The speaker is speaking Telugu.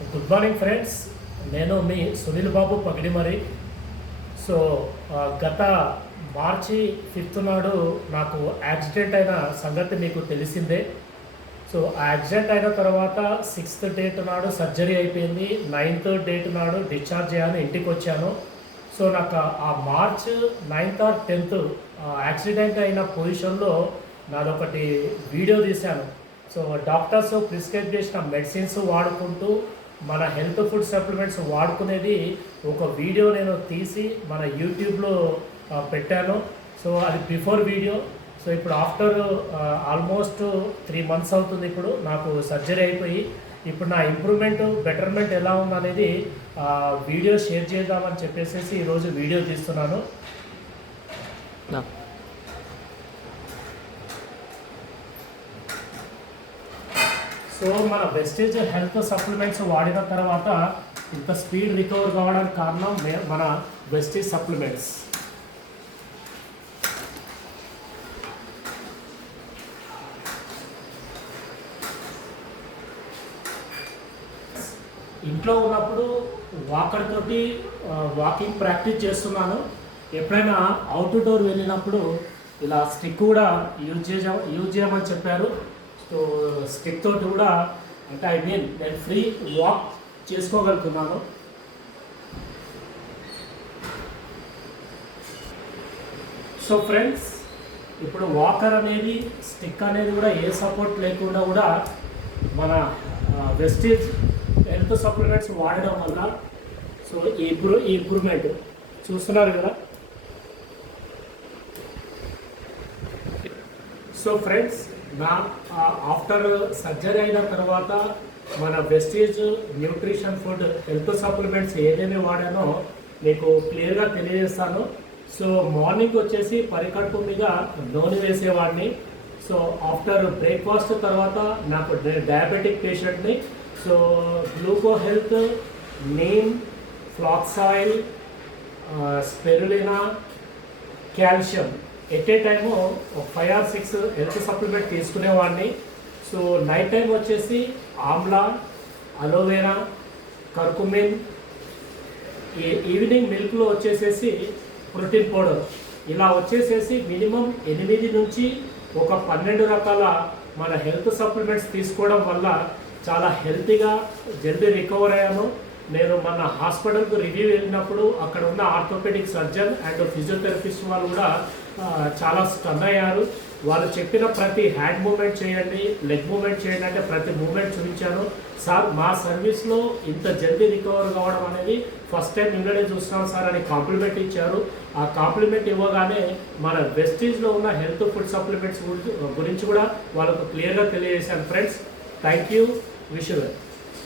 Good morning friends. నేను మీ సునీల్ బాబు పగిడిమరి. సో గత మార్చి 5th నాడు నాకు యాక్సిడెంట్ అయిన సంగతి మీకు తెలిసిందే. సో ఆ యాక్సిడెంట్ అయిన తర్వాత 6th డేట్ నాడు సర్జరీ అయిపోయింది. 9th డేట్ నాడు డిశ్చార్జ్ అయ్యాను, ఇంటికి వచ్చాను. సో నాకు ఆ March 9th or 10th accident అయిన పొజిషన్లో నాదొకటి వీడియో తీశాను. సో డాక్టర్స్ ప్రిస్క్రైబ్ చేసిన మెడిసిన్స్ వాడుకుంటూ మన హెల్త్ ఫుడ్ సప్లిమెంట్స్ వాడుకునేది ఒక వీడియో నేను తీసి మన యూట్యూబ్లో పెట్టాను. సో అది బిఫోర్ వీడియో. సో ఇప్పుడు ఆఫ్టర్ ఆల్మోస్ట్ 3 months అవుతుంది ఇప్పుడు నాకు సర్జరీ అయిపోయి. ఇప్పుడు నా ఇంప్రూవ్మెంట్ బెటర్మెంట్ ఎలా ఉందనేది వీడియో షేర్ చేద్దామని చెప్పేసి ఈరోజు వీడియో తీస్తున్నాను. సో మన వెస్టేజ్ హెల్త్ సప్లిమెంట్స్ వాడిన తర్వాత ఇంత స్పీడ్ రికవర్ కావడానికి కారణం మన వెస్టేజ్ సప్లిమెంట్స్. ఇంట్లో ఉన్నప్పుడు వాకర్ తోటి వాకింగ్ ప్రాక్టీస్ చేస్తున్నాను. ఎప్పుడైనా అవుట్డోర్ వెళ్ళినప్పుడు ఇలా స్టిక్ కూడా యూజ్ చేయమని చెప్పారు. సో స్టిక్ తోటి కూడా అంటే నేను ఫ్రీ వాక్ చేసుకోగలుగుతున్నాను. సో ఫ్రెండ్స్, ఇప్పుడు వాకర్ అనేది స్టిక్ అనేది కూడా ఏ సపోర్ట్ లేకుండా కూడా మన వెస్టేజ్ హెల్త్ సప్లిమెంట్స్ వాడడం వల్ల సో ఈ ఇంప్రూవ్మెంట్ చూస్తున్నారు కదా. సో ఫ్రెండ్స్, నా ఆఫ్టర్ సర్జరీ అయిన తర్వాత మన వెస్టేజ్ న్యూట్రిషన్ ఫుడ్ హెల్త్ సప్లిమెంట్స్ ఏదైనా వాడానో మీకు క్లియర్గా తెలియజేస్తాను. సో మార్నింగ్ వచ్చేసి పరికడుపు మీద నూనె వేసేవాడిని. సో ఆఫ్టర్ బ్రేక్ఫాస్ట్ తర్వాత నాకు డయాబెటిక్ పేషెంట్ని. So gluco health, neem, flax oil, spirulina, calcium at a time 5 or 6 health supplement తీసుకునేవాడిని. సో నైట్ టైం వచ్చేసి ఆమ్లా, అలోవెరా, కర్కుమిన్, ఈవినింగ్ మిల్క్లో వచ్చేసేసి ప్రోటీన్ పౌడర్, ఇలా వచ్చేసేసి మినిమం 8 నుంచి ఒక 12 రకాల మన హెల్త్ సప్లిమెంట్స్ తీసుకోవడం వల్ల చాలా హెల్తీగా జల్దీ రికవర్ అయ్యాను. నేను మన హాస్పిటల్కు రివ్యూ వెళ్ళినప్పుడు అక్కడ ఉన్న ఆర్థోపెడిక్ సర్జన్ అండ్ ఫిజియోథెరపిస్ట్ వాళ్ళు కూడా చాలా స్టన్ అయ్యారు. వాళ్ళు చెప్పిన ప్రతి హ్యాండ్ మూమెంట్ చేయండి, లెగ్ మూమెంట్ చేయండి అంటే ప్రతి మూమెంట్ చూపించాను. సార్, మా సర్వీస్లో ఇంత జల్దీ రికవర్ కావడం అనేది ఫస్ట్ టైం నిన్ననే చూస్తున్నాం సార్ అని కాంప్లిమెంట్ ఇచ్చారు. ఆ కాంప్లిమెంట్ ఇవ్వగానే మన వెస్టీజ్లో ఉన్న హెల్త్ ఫుడ్ సప్లిమెంట్స్ గురించి కూడా వాళ్ళకు క్లియర్గా తెలియజేశాను. Friends, thank you. Wish you well.